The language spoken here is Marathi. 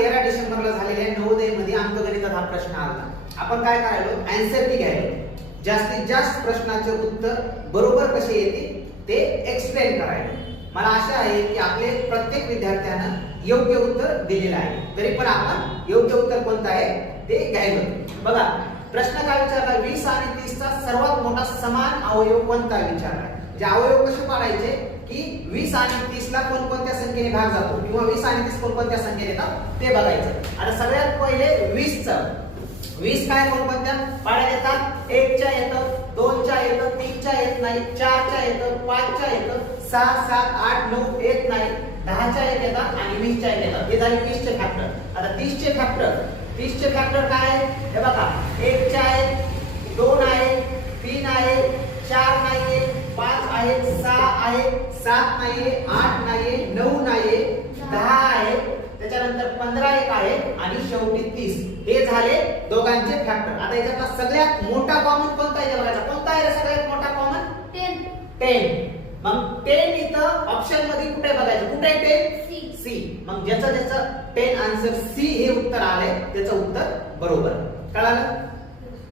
13 डिसेंबरला झालेल्या नवोदयमध्ये अंकगणितात हा प्रश्न आला. आपण काय करायलो, आन्सर की घ्यायलो, जास्तीत जास्त प्रश्नाचे उत्तर बरोबर कसे येते ते एक्सप्लेन करायलो. मला आशा आहे की आपले प्रत्येक विद्यार्थ्यानं योग्य उत्तर दिलेलं आहे. तरी पण आपण योग्य उत्तर कोणतं आहे ते घ्यायलो. बघा प्रश्न काय विचारला, 20 आणि 30 चा सर्वात मोठा समान अवयव कोणता विचारला. जे अवयव कसे पाडायचे की 20 आणि 30 ला कोणकोणत्या संख्येने भाग जातो किंवा 20 आणि 30 कोणकोणत्या संख्येने येतात ते बघायचं. आता सगळ्यात पहिले 20 चं 20 काय कोणकोणत्या पाड्या येतात, 1 च्या येतं, 2 च्या येतं, 3 च्या येत नाही, 4 च्या येतं, 5 च्या येतं, 6 7 8 9 येत नाही, 10 च्या येतात आणि 20 च्या येतात. हे झाले 20 चे फॅक्टर. आता 30 चे फॅक्टर, 30 चे फॅक्टर काय आहे हे बघा, 1 च्या आहे, 2 आहे, 3 आहे, 4 नाहीये, 5 आहे, 6 आहे, 7 नाहीये, 8 नाहीये, 9 नाहीये, 10 आहे, त्याच्यानंतर 15 एक आहे आणि शेवटी 30. हे झाले दोघांचे फॅक्टर. आता याच्यातला सगळ्यात मोठा कॉमन कोणता आहे बघायचा. कोणता आहे सगळ्यात मोठा कॉमन? 10. मग 10 इथं ऑप्शन मध्ये कुठे बघायचं, कुठे आहे 10? सी. मग ज्याचं 10 आन्सर सी हे उत्तर आले त्याचं उत्तर बरोबर. कळालं?